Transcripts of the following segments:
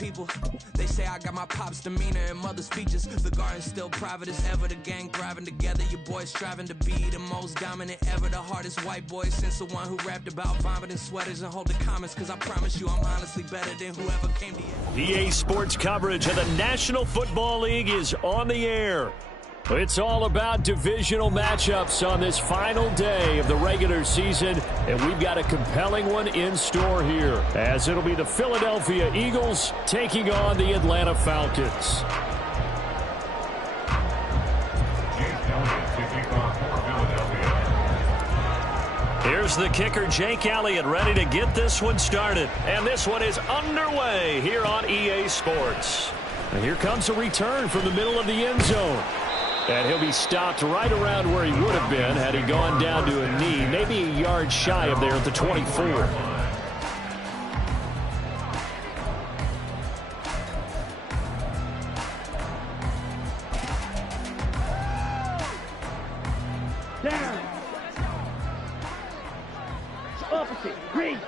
people. They say I got my pop's demeanor and mother's features. The garden's still private as ever. The gang driving together. Your boys striving to be the most dominant ever. The hardest white boy since the one who rapped about vomiting sweaters and hold the comments. Cause I promise you I'm honestly better than whoever came to you. EA Sports coverage of the National Football League is on the air. It's all about divisional matchups on this final day of the regular season, and we've got a compelling one in store here, as it'll be the Philadelphia Eagles taking on the Atlanta Falcons. Here's the kicker, Jake Elliott, ready to get this one started. And this one is underway here on EA Sports. And here comes a return from the middle of the end zone. And he'll be stopped right around where he would have been had he gone down to a knee, maybe a yard shy of there at the 24. Down. Opposite. Green.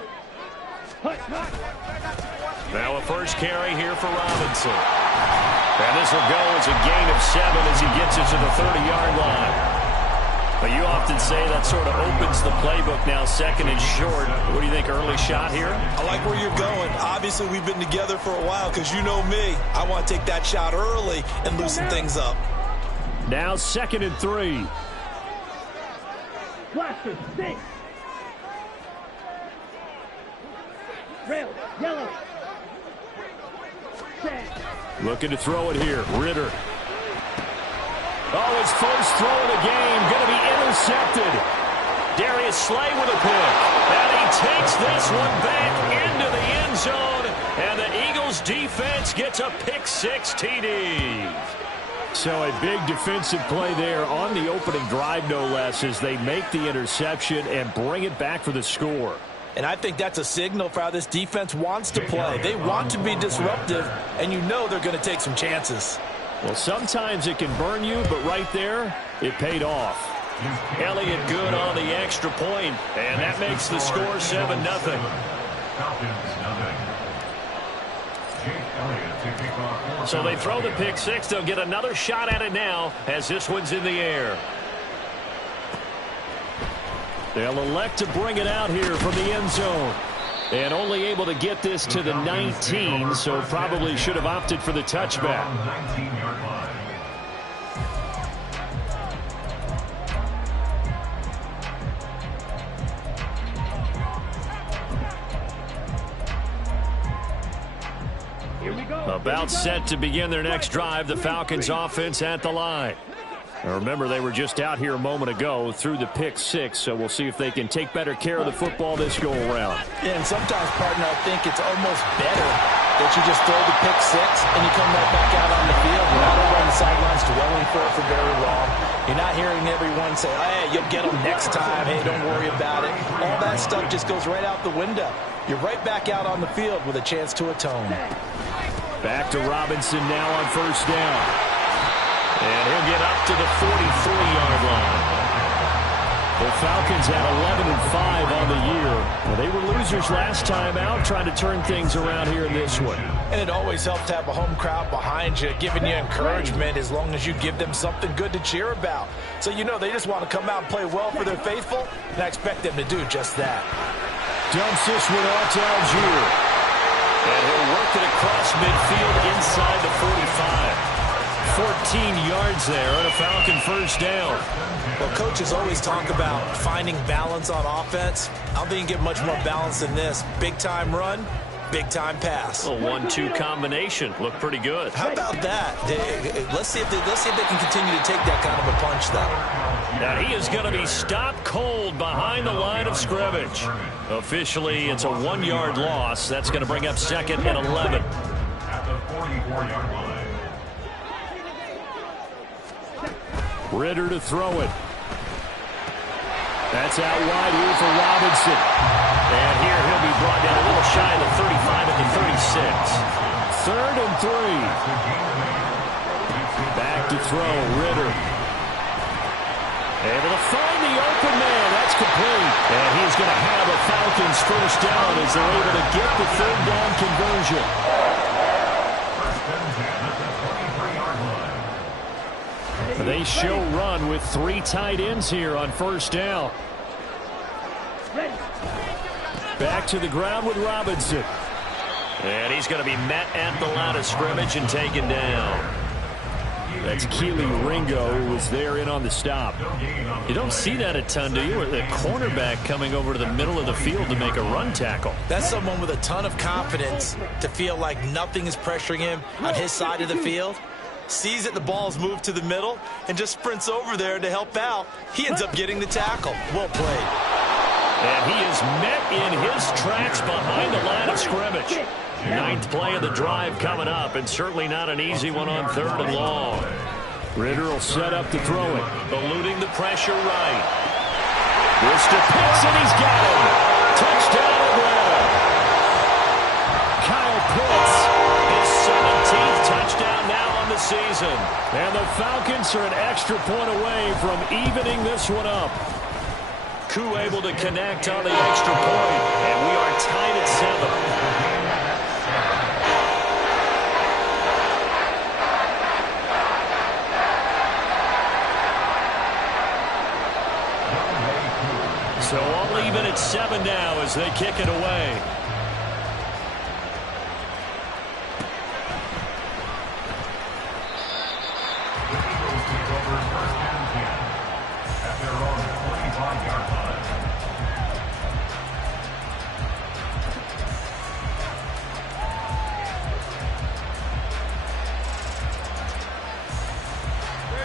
Hut, hut. Now a first carry here for Robinson. And this will go as a gain of 7 as he gets it to the 30-yard line. But you often say that sort of opens the playbook now, second and short. What do you think, early shot here? I like where you're going. Obviously, we've been together for a while because you know me. I want to take that shot early and loosen things up. Now 2nd and 3. Blaster, 6. Rail, yellow. Looking to throw it here. Ritter. Oh, his first throw of the game. Going to be intercepted. Darius Slay with a pick. And he takes this one back into the end zone. And the Eagles defense gets a pick 6 TD. So a big defensive play there on the opening drive, no less, as they make the interception and bring it back for the score. And I think that's a signal for how this defense wants to play. They want to be disruptive, and you know they're going to take some chances. Well, sometimes it can burn you, but right there, it paid off. Elliott good on the extra point, and that makes the score 7-0. So they throw the pick 6. They'll get another shot at it now as this one's in the air. They'll elect to bring it out here from the end zone. And only able to get this to the 19, so probably should have opted for the touchback. About set to begin their next drive, the Falcons offense at the line. Now remember, they were just out here a moment ago through the pick 6, so we'll see if they can take better care of the football this go-around. Yeah, and sometimes, partner, I think it's almost better that you just throw the pick 6 and you come right back out on the field. You're not over on the sidelines dwelling for it for very long. You're not hearing everyone say, hey, you'll get them next time. Hey, don't worry about it. All that stuff just goes right out the window. You're right back out on the field with a chance to atone. Back to Robinson now on first down. And he'll get up to the 43-yard line. The Falcons at 11-5 on the year. Well, they were losers last time out, trying to turn things around here in this one. And it always helps to have a home crowd behind you, giving you encouragement as long as you give them something good to cheer about. So you know they just want to come out and play well for their faithful, and I expect them to do just that. Dumps this one off to Algier. And he'll work it across midfield inside the 45. 14 yards there and a Falcon first down. Well, coaches always talk about finding balance on offense. I don't think you get much more balance than this. Big-time run, big-time pass. A 1-2 combination. Looked pretty good. How about that? Let's see if they can continue to take that kind of a punch, though. Now he is going to be stopped cold behind the line of scrimmage. Officially, it's a 1-yard loss. That's going to bring up 2nd and 11. At the 44-yard line. Ritter to throw it. That's out wide here for Robinson. And here he'll be brought down a little shy of the 35 at the 36. 3rd and 3. Back to throw, Ritter. Able to find the open man. That's complete. And he's going to have a Falcons first down as they're able to get the 3rd down conversion. Nice show run with 3 tight ends here on first down. Back to the ground with Robinson. And he's going to be met at the line of scrimmage and taken down. That's Keely Ringo, who was there in on the stop. You don't see that a ton, do you? With a cornerback coming over to the middle of the field to make a run tackle. That's someone with a ton of confidence to feel like nothing is pressuring him on his side of the field. Sees that the ball's moved to the middle and just sprints over there to help out. He ends up getting the tackle. Well played. And he is met in his tracks behind the line of scrimmage. 9th play of the drive coming up, and certainly not an easy one on 3rd and long. Ritter will set up to throw it, eluding the pressure right. This to Pitts, and he's got him. Touchdown Atlanta. Kyle Pitts, his 17th touchdown now on the season. And the Falcons are an extra point away from evening this one up. Koo able to connect on the extra point, and we are tied at 7. So all even at 7 now as they kick it away.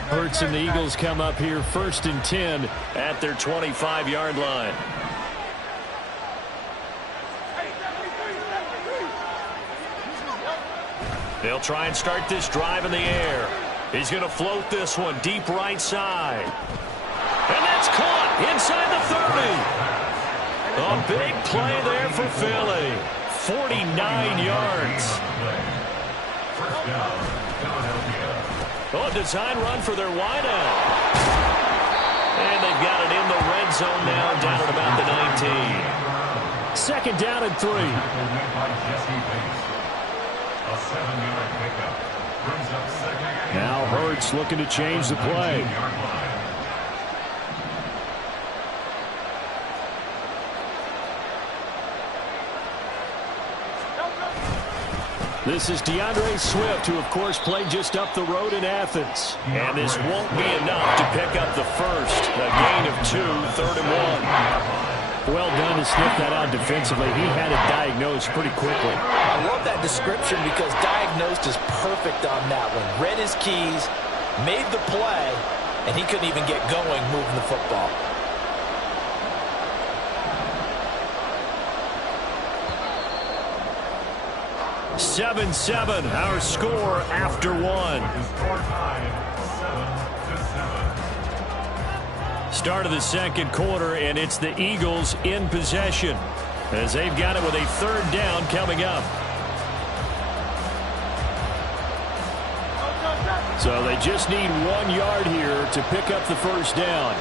Hurts and the Eagles come up here 1st and 10 at their 25-yard line. They'll try and start this drive in the air. He's going to float this one deep right side. And that's caught inside the 30. A big play there for Philly. 49 yards. Oh, design run for their wideout. And they've got it in the red zone now, down at about the 19. 2nd down and 3. Now Hurts looking to change the play. This is DeAndre Swift, who, of course, played just up the road in Athens. And this won't be enough to pick up the first. A gain of 2, 3rd and 1. Well done to sniff that out defensively. He had it diagnosed pretty quickly. I love that description because diagnosed is perfect on that one. Read his keys, made the play, and he couldn't even get going moving the football. Seven, our score after 1. Start of the 2nd quarter, and it's the Eagles in possession as they've got it with a 3rd down coming up. So they just need 1 yard here to pick up the first down.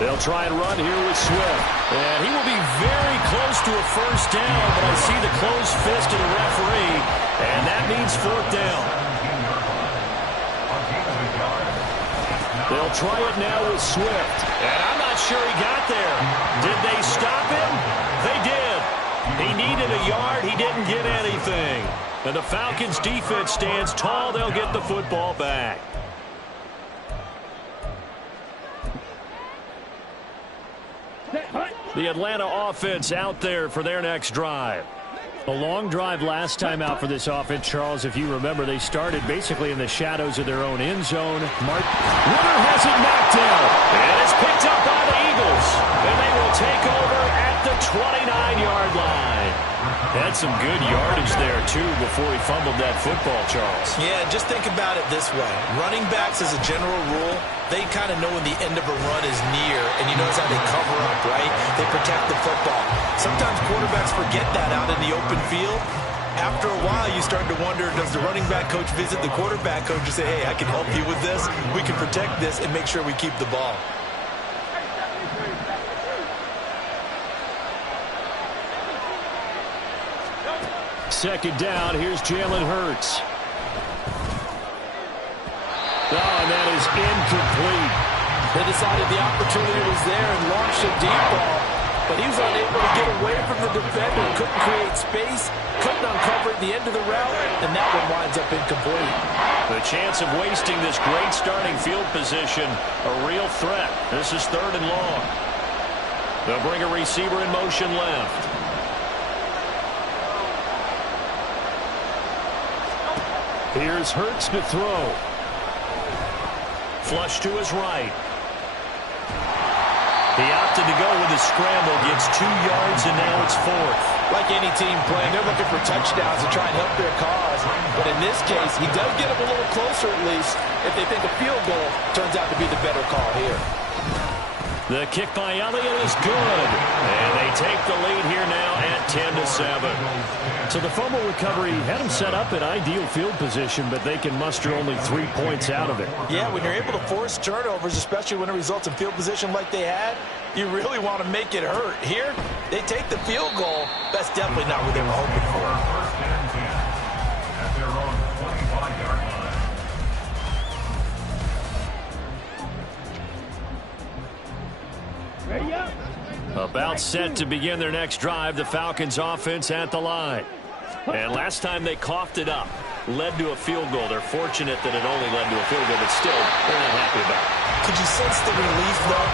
They'll try and run here with Swift. And he will be very close to a first down, but I see the closed fist of the referee, and that means 4th down. They'll try it now with Swift. And I'm not sure he got there. Did they stop him? They did. He needed a yard. He didn't get anything. And the Falcons defense stands tall. They'll get the football back. The Atlanta offense out there for their next drive. A long drive last time out for this offense, Charles. If you remember, they started basically in the shadows of their own end zone. Ritter has it knocked down. And it's picked up by the Eagles. And they will take over at the 29-yard line. Had some good yardage there, too, before he fumbled that football, Charles. Yeah, just think about it this way. Running backs, as a general rule, they kind of know when the end of a run is near, and you notice how they cover up, right? They protect the football. Sometimes quarterbacks forget that out in the open field. After a while, you start to wonder, does the running back coach visit the quarterback coach and say, hey, I can help you with this, we can protect this, and make sure we keep the ball. Second down, here's Jalen Hurts. Oh, and that is incomplete. They decided the opportunity was there and launched a deep ball, but he was unable to get away from the defender, couldn't create space, couldn't uncover the end of the route, and that one winds up incomplete. The chance of wasting this great starting field position, a real threat. This is 3rd and long. They'll bring a receiver in motion left. Here's Hurts to throw. Flush to his right. He opted to go with a scramble, gets 2 yards, and now it's 4th. Like any team playing, they're looking for touchdowns to try and help their cause. But in this case, he does get them a little closer at least if they think a field goal turns out to be the better call here. The kick by Elliott is good. And they take the lead here now at 10-7. So the fumble recovery had them set up in ideal field position, but they can muster only 3 points out of it. Yeah, when you're able to force turnovers, especially when it results in field position like they had, you really want to make it hurt. Here, they take the field goal. That's definitely not what they were hoping for. First and 10 at their own 25-yard line. Ready up. About set to begin their next drive, the Falcons offense at the line. And last time they coughed it up, led to a field goal. They're fortunate that it only led to a field goal, but still, they're not happy about it. Could you sense the relief, though,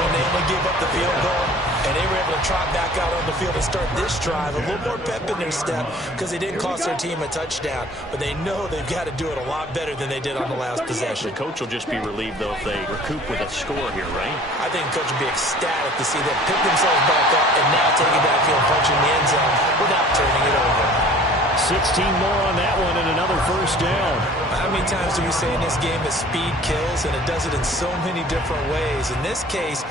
when they only gave up the field goal and they were able to trot back out on the field and start this drive? A little more pep in their step because they didn't cost their team a touchdown, but they know they've got to do it a lot better than they did on the last possession. The coach will just be relieved, though, if they recoup with a score here, right? I think the coach will be ecstatic to see them pick themselves back up and now take it backfield, punching the end zone without turning it over. 16 more on that one and another first down. How many times do we say in this game that speed kills, and it does it in so many different ways? In this case,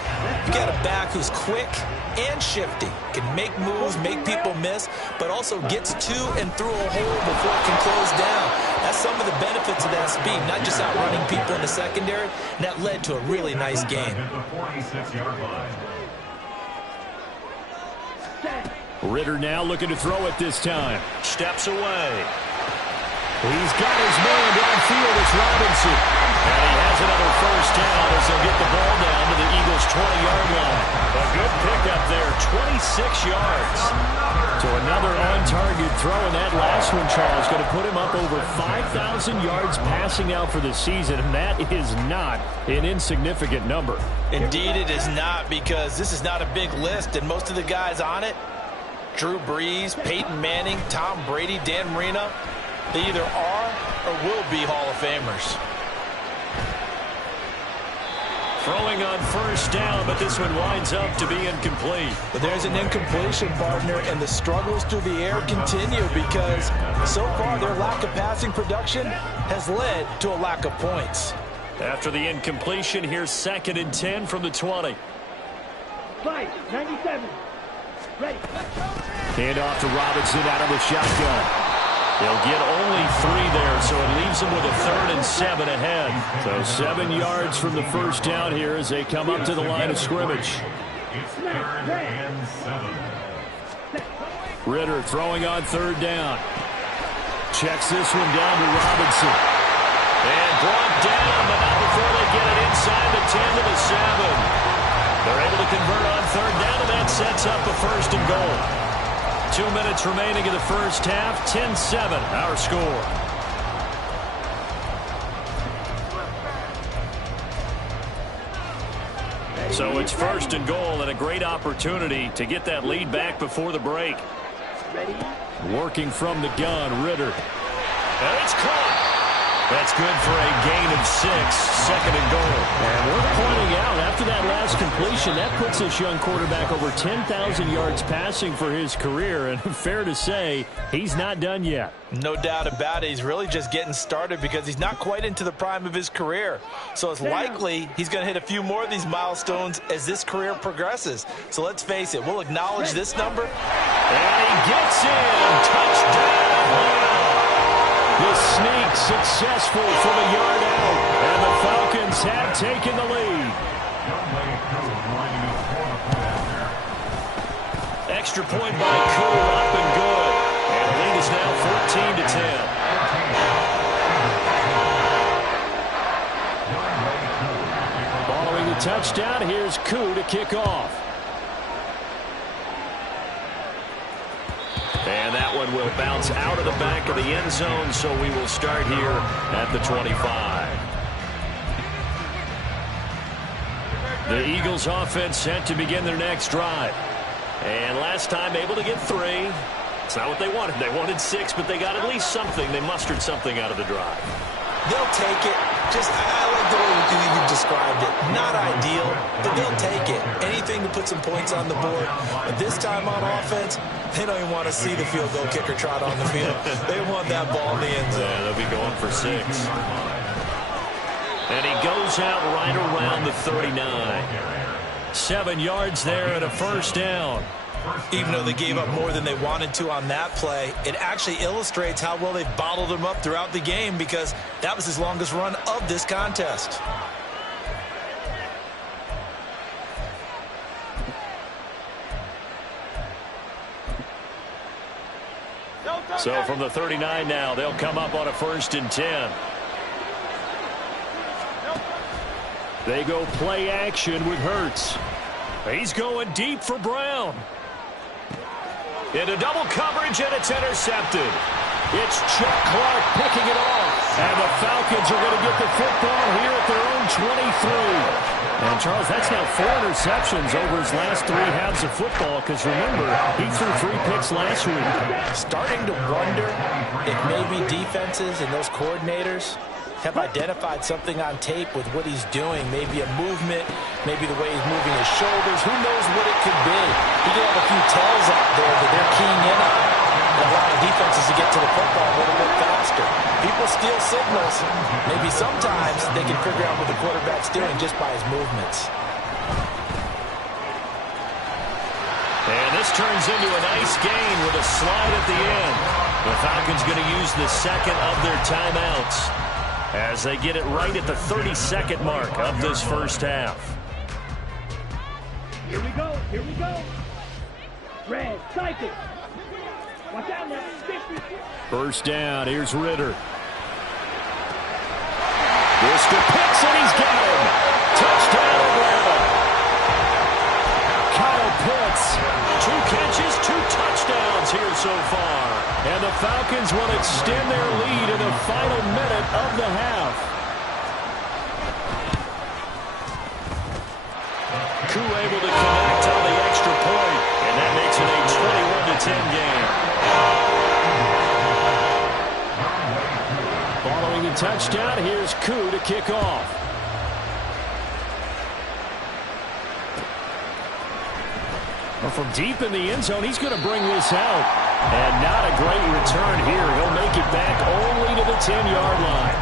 you got a back who's quick and shifty, can make moves, make people miss, but also gets to and through a hole before it can close down. That's some of the benefits of that speed, not just outrunning people in the secondary, and that led to a really nice game. At the 46-yard line. Ritter now looking to throw it this time. Steps away. He's got his man downfield. It's Robinson. And he has another first down as they'll get the ball down to the Eagles' 20-yard line. A good pickup there, 26 yards. So another on-target throw, and that last one, Charles, going to put him up over 5,000 yards passing out for the season, and that is not an insignificant number. Indeed it is not, because this is not a big list, and most of the guys on it, Drew Brees, Peyton Manning, Tom Brady, Dan Marino, they either are or will be Hall of Famers. Throwing on first down, but this one winds up to be incomplete. But there's an incompletion, partner, and the struggles through the air continue because so far their lack of passing production has led to a lack of points. After the incompletion, here's 2nd and 10 from the 20. Fight, 97. Ready. Hand off to Robinson out of the shotgun. They'll get only 3 there, so it leaves them with a 3rd and 7 ahead. So 7 yards from the first down here as they come up to the line of scrimmage. It's 3rd and 7. Ritter throwing on 3rd down. Checks this one down to Robinson. And brought down, but not before they get it inside the 10 to the 7. They're able to convert on 3rd down, and that sets up a 1st and goal. 2 minutes remaining in the first half, 10-7, our score. So it's 1st and goal, and a great opportunity to get that lead back before the break. Ready. Working from the gun, Ritter. And it's caught. That's good for a gain of 6, 2nd and goal. And we're pointing out, after that last completion, completion. That puts this young quarterback over 10,000 yards passing for his career, and fair to say, he's not done yet. No doubt about it. He's really just getting started because he's not quite into the prime of his career. So it's likely he's going to hit a few more of these milestones as this career progresses. So let's face it, we'll acknowledge this number. And he gets in. Touchdown. This sneak successful from a yard out, and the Falcons have taken the lead. Extra point by Koo, up and good. And the lead is now 14-10. Following the touchdown, here's Koo to kick off. And that one will bounce out of the back of the end zone, so we will start here at the 25. The Eagles offense set to begin their next drive. And last time able to get 3. It's not what they wanted. They wanted 6, but they got at least something. They mustered something out of the drive. They'll take it. I like the way you described it. Not ideal, but they'll take it. Anything to put some points on the board. But this time on offense, they don't even want to see the field goal kicker trot on the field. They want that ball in the end zone. Yeah, they'll be going for 6. And he goes out right around the 39. 7 yards there and a first down. Even though they gave up more than they wanted to on that play, it actually illustrates how well they've bottled them up throughout the game because that was his longest run of this contest. So from the 39 now, they'll come up on a 1st and 10. They go play action with Hurts. He's going deep for Brown. Into double coverage, and it's intercepted. It's Chuck Clark picking it off. And the Falcons are going to get the football here at their own 23. And, Charles, that's now 4 interceptions over his last 3 halves of football because, remember, he threw 3 picks last week. Starting to wonder if maybe defenses and those coordinators have identified something on tape with what he's doing. Maybe a movement, maybe the way he's moving his shoulders. Who knows what it could be? He could have a few tells out there that they're keying in on and allow the defenses to get to the football a little bit faster. People steal signals. Maybe sometimes they can figure out what the quarterback's doing just by his movements. And this turns into a nice gain with a slide at the end. The Falcons going to use the second of their timeouts as they get it right at the 32nd mark of this first half. Here we go. Here we go. Red, cycle. Watch out now. First down. Here's Ritter. This to Pitts, and he's got him. Touchdown, Atlanta. Kyle Pitts. 2 catches, 2 touchdowns here so far. And the Falcons will extend their lead in the final minute of the half. Koo able to connect on the extra point, and that makes it a 21-10 game. Following the touchdown, here's Koo to kick off. Well, from deep in the end zone, he's going to bring this out. And not a great return here. He'll make it back only to the 10-yard line.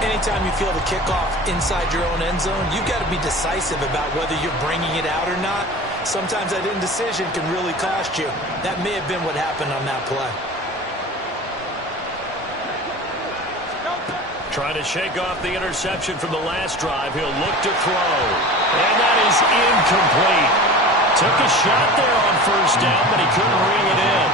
Anytime you feel the kickoff inside your own end zone, you've got to be decisive about whether you're bringing it out or not. Sometimes that indecision can really cost you. That may have been what happened on that play. Trying to shake off the interception from the last drive. He'll look to throw. And that is incomplete. Took a shot there on first down, but he couldn't ring it in.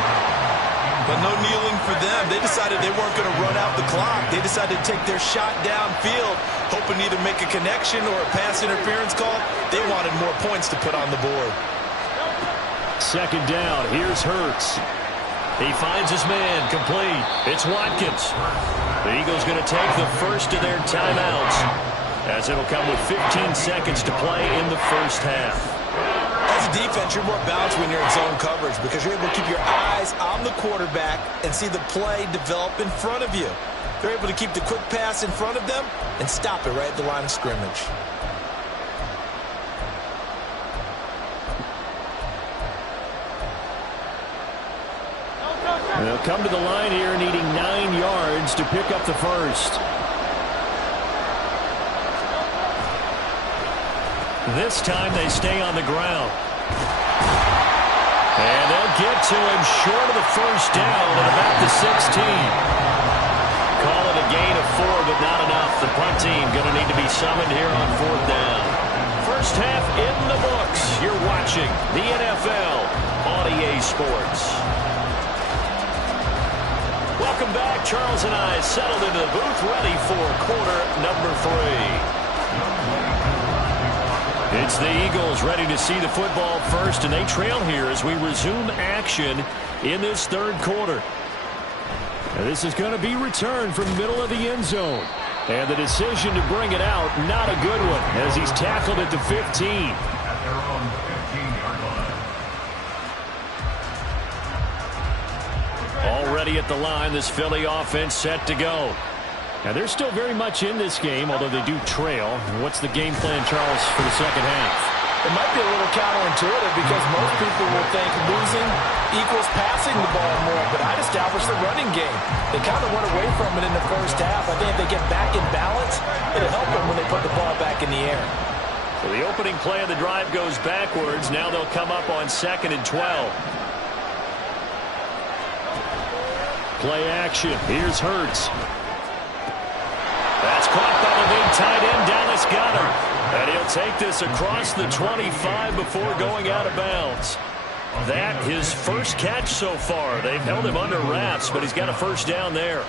But no kneeling for them. They decided they weren't going to run out the clock. They decided to take their shot downfield, hoping to either make a connection or a pass interference call. They wanted more points to put on the board. Second down. Here's Hurts. He finds his man. Complete. It's Watkins. The Eagles going to take the first of their timeouts as it'll come with 15 seconds to play in the first half. As a defense, you're more balanced when you're in zone coverage because you're able to keep your eyes on the quarterback and see the play develop in front of you. They're able to keep the quick pass in front of them and stop it right at the line of scrimmage. And they'll come to the line here needing 9 yards to pick up the first. This time they stay on the ground. And they'll get to him short of the first down at about the 16. Call it a gain of 4, but not enough. The punt team going to need to be summoned here on 4th down. First half in the books. You're watching the NFL on EA Sports. Welcome back. Charles and I settled into the booth, ready for quarter number 3. It's the Eagles ready to see the football first, and they trail here as we resume action in this 3rd quarter. And this is going to be returned from middle of the end zone. And the decision to bring it out, not a good one, as he's tackled at the 15. At their own 15-yard line. Already at the line, this Philly offense set to go. Now, they're still very much in this game, although they do trail. What's the game plan, Charles, for the second half? It might be a little counterintuitive because most people will think losing equals passing the ball more, but I'd establish the running game. They kind of went away from it in the first half. I think if they get back in balance, it'll help them when they put the ball back in the air. So the opening play of the drive goes backwards. Now they'll come up on 2nd and 12. Play action. Here's Hurts. That's caught by the big tight end, Dallas Goedert. And he'll take this across the 25 before going out of bounds. That his first catch so far. They've held him under wraps, but he's got a first down there.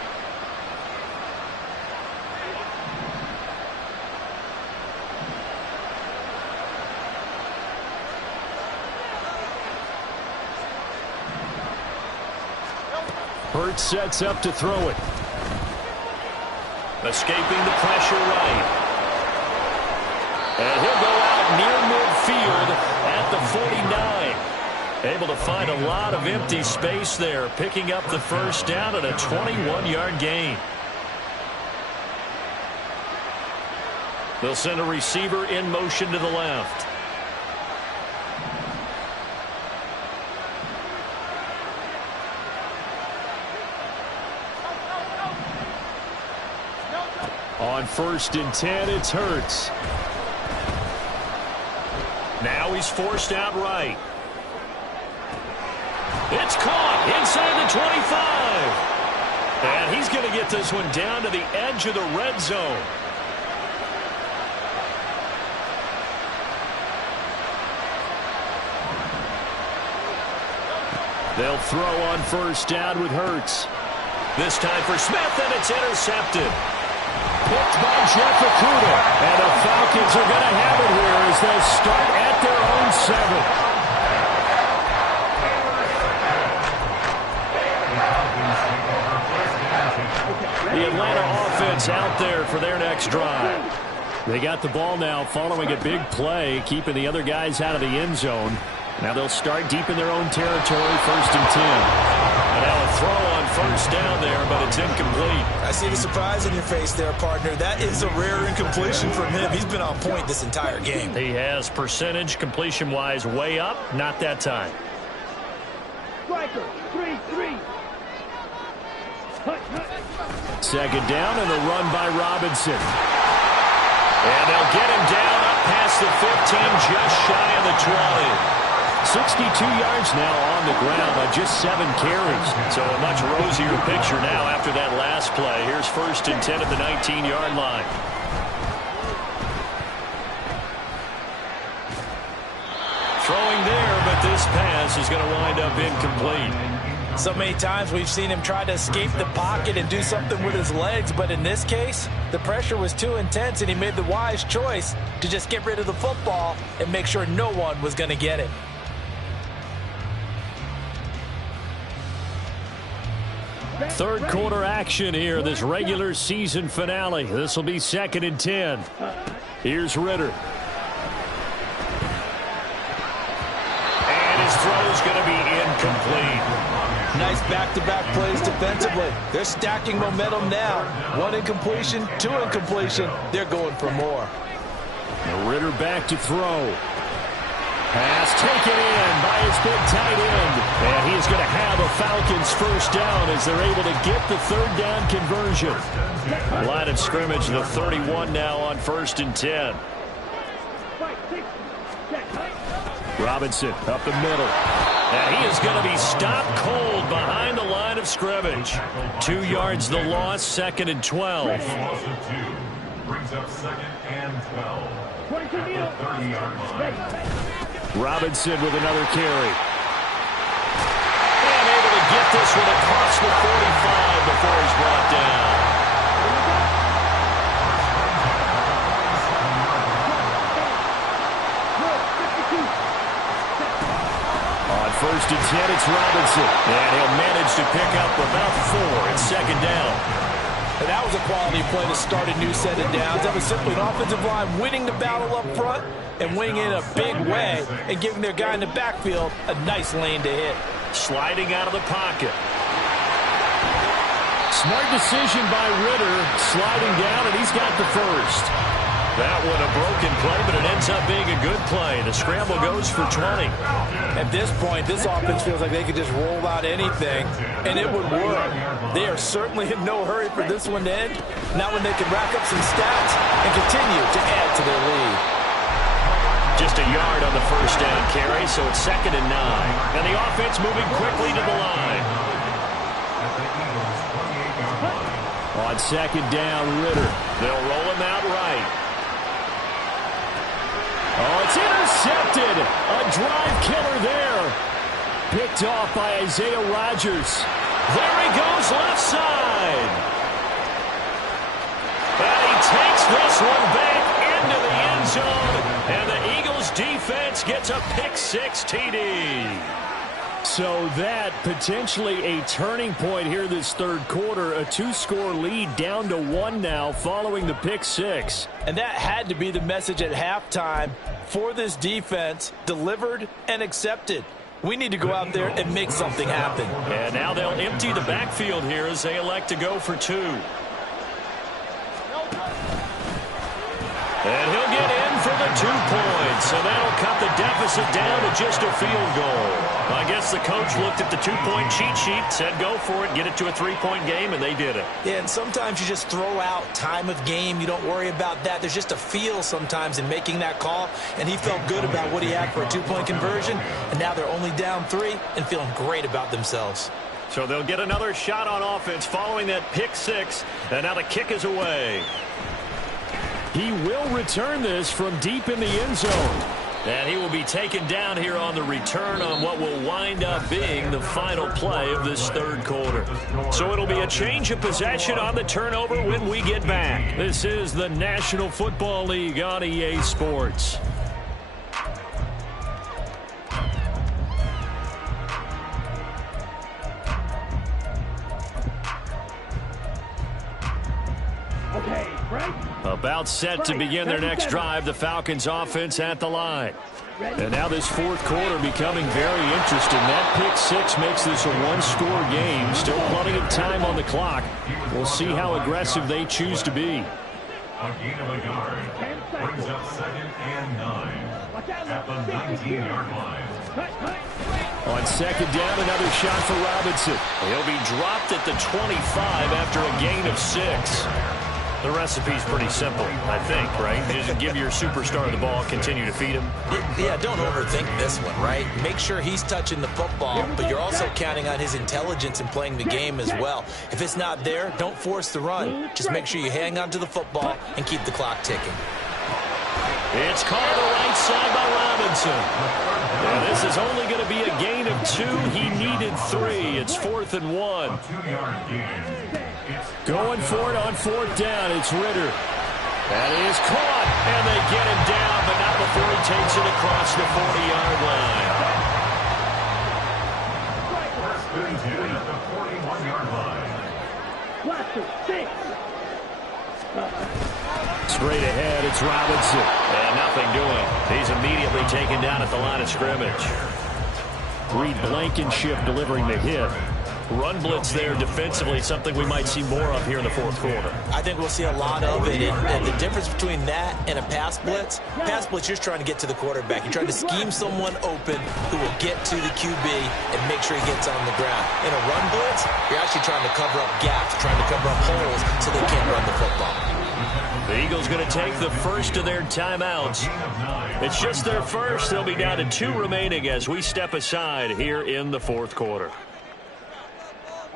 Hurts sets up to throw it. Escaping the pressure right. And he'll go out near midfield at the 49. Able to find a lot of empty space there, picking up the first down at a 21-yard gain. They'll send a receiver in motion to the left. On 1st and 10, it's Hurts. Now he's forced out right. It's caught inside the 25. And he's going to get this one down to the edge of the red zone. They'll throw on 1st down with Hurts. This time for Smith, and it's intercepted. Picked by Jeff Okudah. And the Falcons are going to have it here as they'll start at their own 7. The Atlanta offense out there for their next drive. They got the ball now following a big play, keeping the other guys out of the end zone. Now they'll start deep in their own territory, 1st and 10. And now a throw on 1st down there, but it's incomplete. I see the surprise in your face there, partner. That is a rare incompletion from him. He's been on point this entire game. He has percentage completion-wise way up, not that time. Striker, 3-3. 2nd down and the run by Robinson. And they'll get him down up past the 15, just shy of the 20. 62 yards now on the ground on just 7 carries. So a much rosier picture now after that last play. Here's 1st and 10 at the 19-yard line. Throwing there, but this pass is going to wind up incomplete. So many times we've seen him try to escape the pocket and do something with his legs, but in this case, the pressure was too intense and he made the wise choice to just get rid of the football and make sure no one was going to get it. Third quarter action here, this regular season finale. This will be 2nd and 10. Here's Ritter. And his throw is going to be incomplete. Nice back-to-back plays defensively. They're stacking momentum now. 1 incompletion, 2 incompletion. They're going for more. Now Ritter back to throw. Pass taken in by his big tight end. And he is going to have a Falcons first down as they're able to get the third down conversion. Line of scrimmage, the 31 now on 1st and 10. Robinson up the middle. And he is going to be stopped cold behind the line of scrimmage. 2 yards the loss, 2nd and 12. Loss of 2. Brings up 2nd and 12. At the 30-yard line. Robinson with another carry. And able to get this one across the 45 before he's brought down. On 1st and 10, it's Robinson. And he'll manage to pick up about 4 at 2nd down. And that was a quality play to start a new set of downs. That was simply an offensive line winning the battle up front and winning in a big way and giving their guy in the backfield a nice lane to hit. Sliding out of the pocket. Smart decision by Ritter, sliding down, and he's got the first. That one a broken play, but it ends up being a good play. The scramble goes for 20. At this point, this offense feels like they could just roll out anything, and it would work. They are certainly in no hurry for this one to end. Not when they can rack up some stats and continue to add to their lead. Just a yard on the first down carry, so it's 2nd and 9. And the offense moving quickly to the line. On 2nd down, Ritter. They'll roll him out right. Oh, it's intercepted. A drive killer there. Picked off by Isaiah Rodgers. There he goes left side. And he takes this one back into the end zone. And the Eagles defense gets a pick-6 TD. So that potentially a turning point here this third quarter. A 2-score lead down to 1 now following the pick-6. And that had to be the message at halftime for this defense, delivered and accepted. We need to go out there and make something happen. And now they'll empty the backfield here as they elect to go for 2. And he'll get in for the 2 points. So that'll cut the deficit down to just a field goal. I guess the coach looked at the 2-point cheat sheet, said go for it, get it to a 3-point game, and they did it. Yeah, and sometimes you just throw out time of game. You don't worry about that. There's just a feel sometimes in making that call, and he felt good about what he had for a 2-point conversion, and now they're only down 3 and feeling great about themselves. So they'll get another shot on offense following that pick-6, and now the kick is away. He will return this from deep in the end zone. And he will be taken down here on the return on what will wind up being the final play of this third quarter. So it'll be a change of possession on the turnover when we get back. This is the National Football League on EA Sports. About set to begin their next drive, the Falcons offense at the line. And now this fourth quarter becoming very interesting. That pick-6 makes this a 1-score game. Still plenty of time on the clock. We'll see how aggressive they choose to be. A gain of a yard. Brings up 2nd and 9. At the 19-yard line. On 2nd down, another shot for Robinson. He'll be dropped at the 25 after a gain of 6. The recipe's pretty simple, I think, right? Just give your superstar the ball, continue to feed him. Yeah, don't overthink this one, right? Make sure he's touching the football, but you're also counting on his intelligence in playing the game as well. If it's not there, don't force the run. Just make sure you hang on to the football and keep the clock ticking. It's called the right side by Robinson. And this is only going to be a gain of 2. He needed 3. It's 4th and 1. A 2-yard gain. Going for it on 4th down. It's Ritter. That is caught. And they get him down, but not before he takes it across the 40-yard line. First and 10 at the 41-yard line. Straight ahead, it's Robinson. And nothing doing. He's immediately taken down at the line of scrimmage. Reed Blankenship delivering the hit. Run blitz there defensively, something we might see more of here in the fourth quarter. I think we'll see a lot of it. And the difference between that and a pass blitz, you're just trying to get to the quarterback. You're trying to scheme someone open who will get to the QB and make sure he gets on the ground. In a run blitz, you're actually trying to cover up gaps, trying to cover up holes so they can't run the football. The Eagles going to take the first of their timeouts. It's just their first. They'll be down to 2 remaining as we step aside here in the fourth quarter.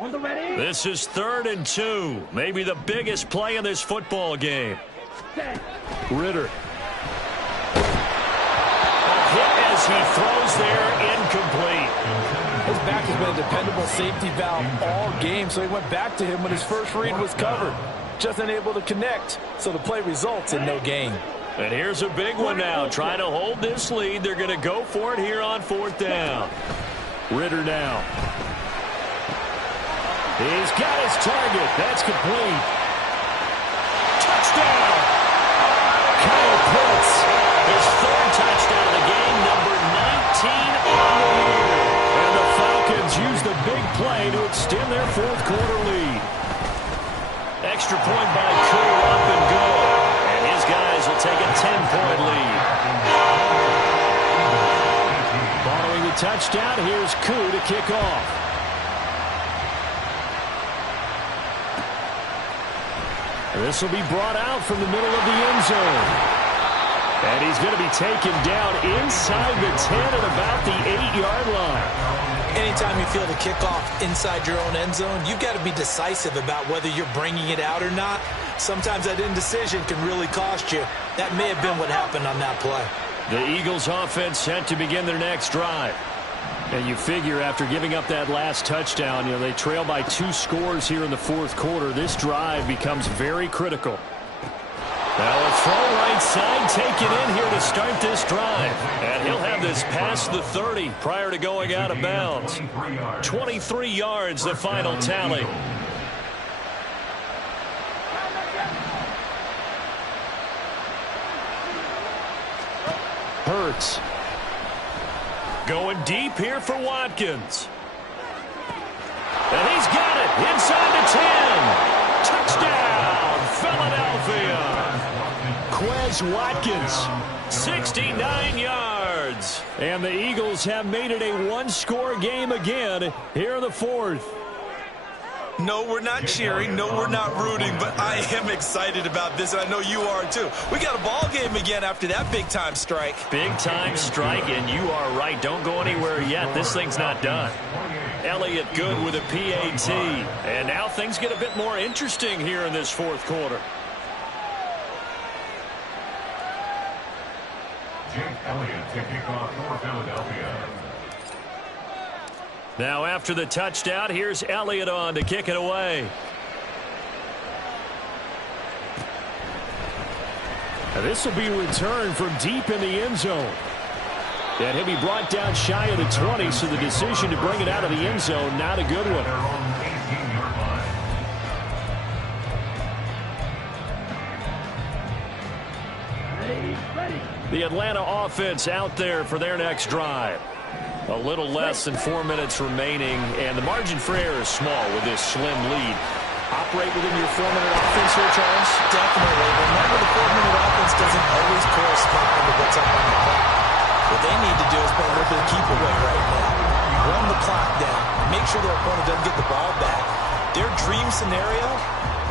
This is 3rd and 2. Maybe the biggest play in this football game. Ritter. A hit as he throws there, incomplete. His back has been a dependable safety valve all game, so he went back to him when his first read was covered. Just unable to connect, so the play results in no gain. And here's a big one now. Trying to hold this lead. They're going to go for it here on 4th down. Ritter now. He's got his target. That's complete. Touchdown! Kyle Pitts, his 3rd touchdown of the game, number 19 on the year. And the Falcons use the big play to extend their fourth quarter lead. Extra point by Koo, up and good. And his guys will take a 10-point lead. Following the touchdown, here's Koo to kick off. This will be brought out from the middle of the end zone. And he's going to be taken down inside the 10 at about the 8-yard line. Anytime you feel the kickoff inside your own end zone, you've got to be decisive about whether you're bringing it out or not. Sometimes that indecision can really cost you. That may have been what happened on that play. The Eagles offense set to begin their next drive. And you figure after giving up that last touchdown, they trail by 2 scores here in the fourth quarter. This drive becomes very critical. Now a throw right side taken in here to start this drive. And he'll have this past the 30 prior to going out of bounds. 23 yards, the final tally. Hurts. Going deep here for Watkins. And he's got it inside the 10. Touchdown, Philadelphia. Quez Watkins, 69 yards. And the Eagles have made it a 1-score game again here in the fourth. No, we're not cheering. No, we're not rooting. But I am excited about this, and I know you are too. We got a ball game again after that big-time strike. Big-time strike, and you are right. Don't go anywhere yet. This thing's not done. Elliott good with a PAT. And now things get a bit more interesting here in this fourth quarter. Jake Elliott to kick off for Philadelphia. Now after the touchdown, here's Elliott on to kick it away. Now this will be returned from deep in the end zone. And he'll be brought down shy of the 20, so the decision to bring it out of the end zone, not a good one. The Atlanta offense out there for their next drive. A little less than 4 minutes remaining, and the margin for error is small with this slim lead. Operate within your 4-minute offense here, Charles? Definitely. Remember, the 4-minute offense doesn't always correspond to what's up on the clock. What they need to do is play a little bit of keep away right now. Run the clock down. Make sure their opponent doesn't get the ball back. Their dream scenario,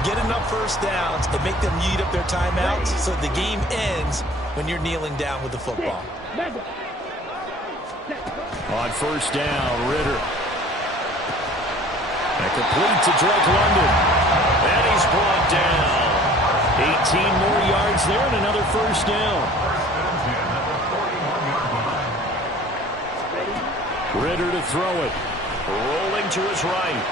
get enough first downs and make them eat up their timeouts so the game ends when you're kneeling down with the football. On first down, Ritter. And complete to Drake London. And he's brought down. 18 more yards there and another first down. Ritter to throw it. Rolling to his right.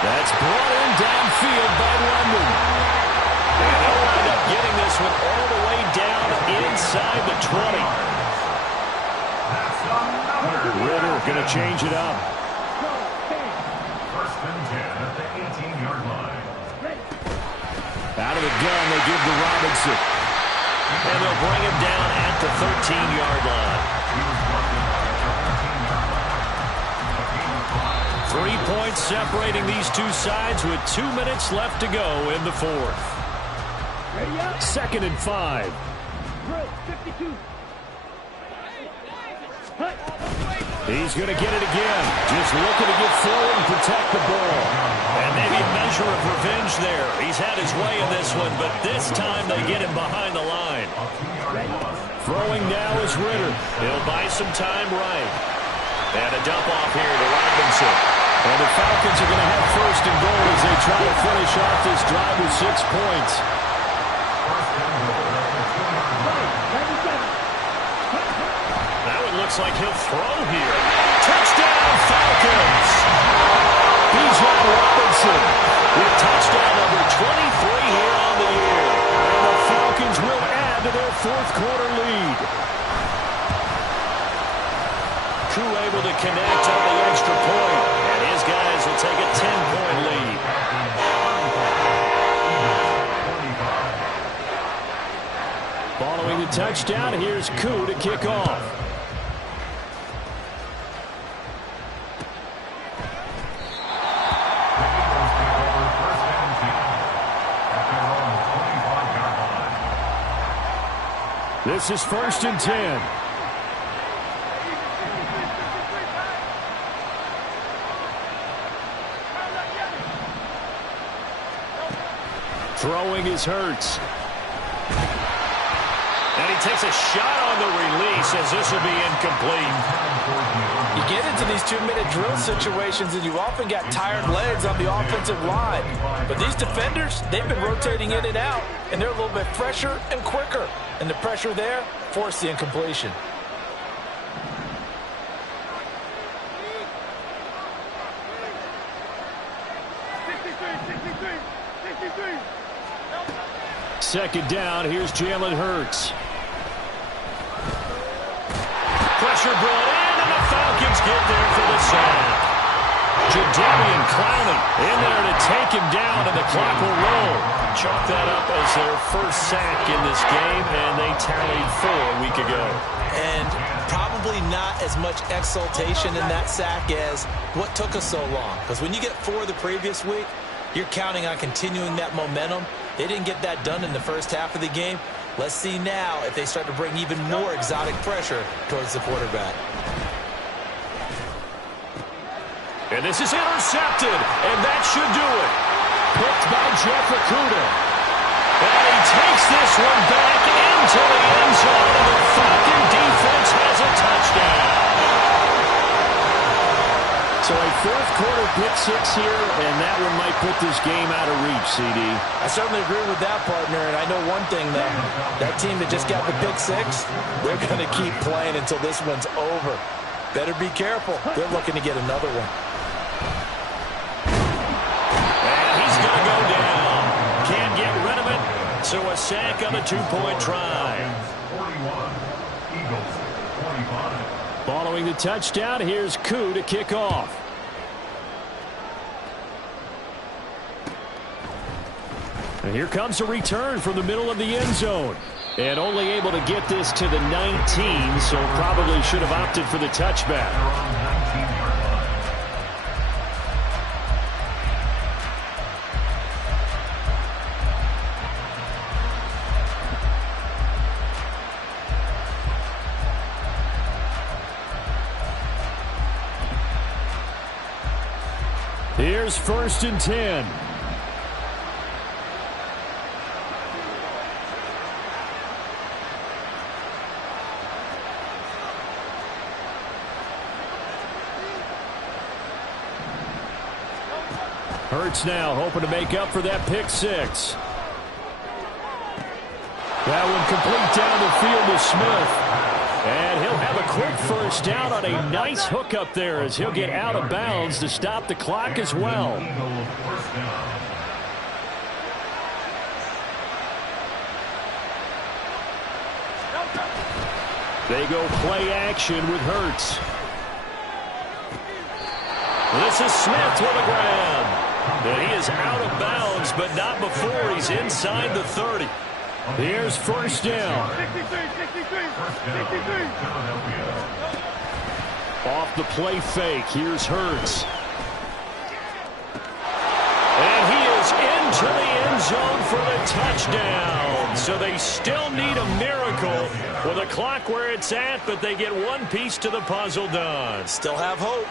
That's brought in downfield by London. And he'll wind up getting this one all the way down inside the 20. Ritter going to change it up. First and 10 at the 18-yard line. Out of the gun, they give to Robinson. And they'll bring him down at the 13-yard line. He was brought down at the 13-yard line. 3 points separating these two sides with 2 minutes left to go in the fourth. 2nd and 5. Drill 52. He's going to get it again. Just looking to get forward and protect the ball. And maybe a measure of revenge there. He's had his way in this one, but this time they get him behind the line. Throwing now is Ritter. He'll buy some time right. And a dump off here to Robinson. And the Falcons are going to have 1st and goal as they try to finish off this drive with 6 points. Looks like he'll throw here. Touchdown, Falcons! Bijan Robinson with touchdown number 23 here on the year. And the Falcons will add to their 4th quarter lead. Crew able to connect on the extra point, and his guys will take a 10-point lead. Following the touchdown, here's Koo to kick off. This is 1st and 10. Throwing is Hurts. And he takes a shot on the release as this will be incomplete. You get into these 2-minute drill situations and you often got tired legs on the offensive line. But these defenders, they've been rotating in and out, and they're a little bit fresher and quicker. And the pressure there forced the incompletion. Second down, here's Jalen Hurts. Pressure brought in, and the Falcons get there for the sack. Jadeveon Clowney in there to take him down, and the clock will roll. Chalk that up as their 1st sack in this game, and they tallied 4 a week ago. And probably not as much exultation in that sack as what took us so long. Because when you get 4 the previous week, you're counting on continuing that momentum. They didn't get that done in the first half of the game. Let's see now if they start to bring even more exotic pressure towards the quarterback. And this is intercepted, and that should do it. Picked by Jeff Okudah. And he takes this one back into the end zone, and the Falcon defense has a touchdown. So a 4th quarter pick 6 here, and that one might put this game out of reach, CD. I certainly agree with that, partner, and I know one thing, though. That team that just got the pick 6, they're going to keep playing until this one's over. Better be careful. They're looking to get another one. And he's going to go down. Can't get rid of it, so a sack on a 2-point try. 41, Eagles 45. Following the touchdown, here's Koo to kick off. And here comes a return from the middle of the end zone. And only able to get this to the 19, so probably should have opted for the touchback. Here's 1st and 10. Hurts now hoping to make up for that pick 6. That one complete down the field to Smith. And he'll have a quick 1st down on a nice hook up there as he'll get out of bounds to stop the clock as well. They go play action with Hurts. This is Smith with a grab. And he is out of bounds, but not before he's inside the 30. Here's 1st down. 63. Off the play fake, here's Hurts. zone for the touchdown. So they still need a miracle with the clock where it's at, but they get one piece to the puzzle done. Still have hope.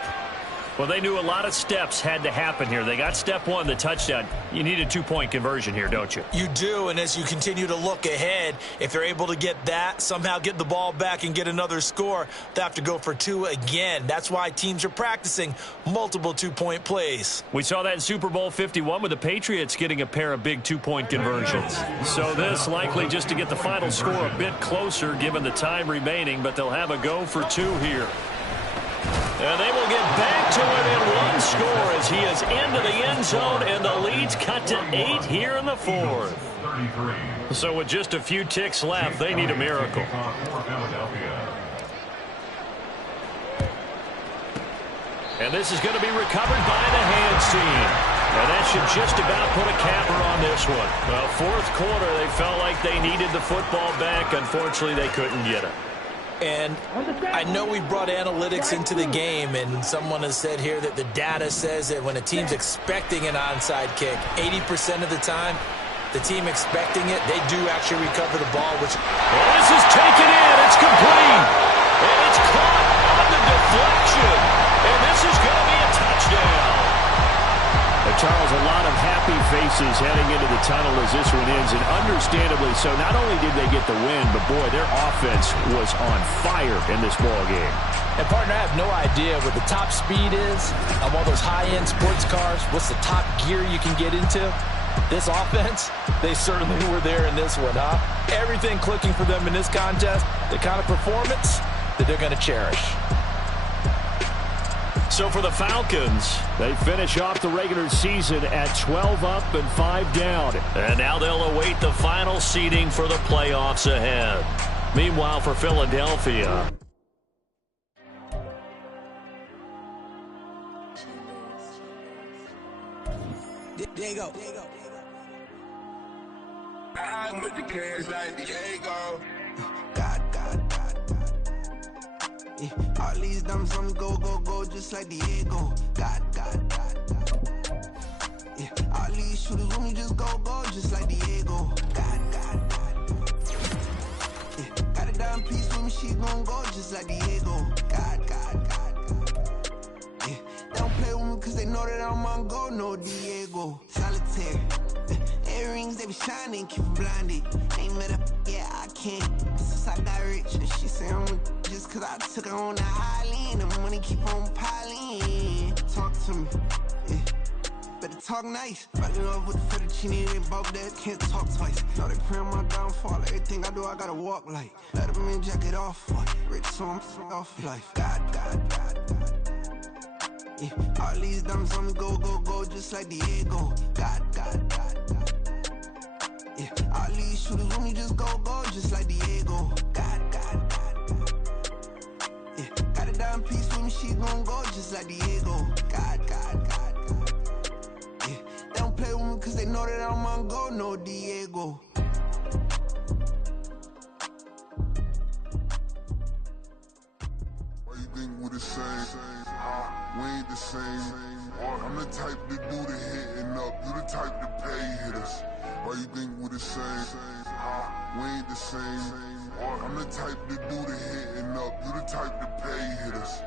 Well, they knew a lot of steps had to happen here. They got step one, the touchdown. You need a two-point conversion here, don't you? You do, and as you continue to look ahead, if they're able to get that, somehow get the ball back and get another score, they have to go for two again. That's why teams are practicing multiple two-point plays. We saw that in Super Bowl 51 with the Patriots getting a pair of big two-point conversions. So this likely just to get the final score a bit closer given the time remaining, but they'll have a go for two here. And they will get back to it in one score as he is into the end zone, and the lead's cut to 8 here in the fourth. So with just a few ticks left, they need a miracle. And this is going to be recovered by the hands team. And that should just about put a capper on this one. Well, fourth quarter, they felt like they needed the football back. Unfortunately, they couldn't get it. And I know we brought analytics into the game, and someone has said here that the data says that when a team's expecting an onside kick, 80% of the time, the team expecting it, they do actually recover the ball, which... Well, this is taken in. It's complete. And it's caught on the deflection. And this is going to be a touchdown. Charles, a lot of happy faces heading into the tunnel as this one ends, and understandably so. Not only did they get the win, but boy, their offense was on fire in this ball game. And partner, I have no idea what the top speed is on one of those high-end sports cars. What's the top gear you can get into? This offense, they certainly were there in this one, huh? Everything clicking for them in this contest, the kind of performance that they're going to cherish. So for the Falcons, they finish off the regular season at 12 up and 5 down. And now they'll await the final seeding for the playoffs ahead. Meanwhile, for Philadelphia. There you go. I'm with the cash like Diego. God. Yeah, all these diamonds on me go, just like Diego. God. Yeah, all these shooters with me just go, just like Diego. God. Yeah, got a dime piece with me, she gon' go, just like Diego. God. Yeah, they don't play with me cause they know that I'm on go, no Diego. Solitaire. Earrings, they be shining, keep them blinded. Ain't met up, yeah, I can't. Since I got rich, and she say I'm just cause I took her on the island. The money keep on piling. Talk to me, yeah. Better talk nice. Fucking up with the fettuccine, they both that can't talk twice. Know they pray on my downfall. Everything I do, I gotta walk like. Let them in, jacket off. Rich, so I'm off life. God. Yeah, all these diamonds on me go, just like Diego. God. Yeah, all these shooters with me just go, just like Diego. God. Yeah, got a dime piece with me, she gon' go, just like Diego. God. Yeah, they don't play with me cause they know that I'm on go, no Diego. Why you think we the same? We ain't the same. I'm the type to do the hitting up. You the type to pay hitters. Why you think we the same? We ain't the same. I'm the type to do the hitting up. You the type to pay hitters.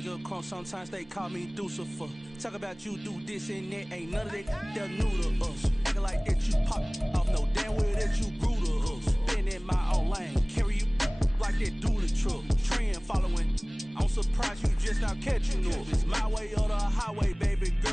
finger crumb, sometimes they call me Lucifer. Talk about you do this and that, ain't none of that, they're new to us. Acting like that you pop off, no damn well that you grew to us. Been in my own lane, carry you like that do the truck. Trend following, I'm surprised you just now catching up. It's my way or the highway, baby girl.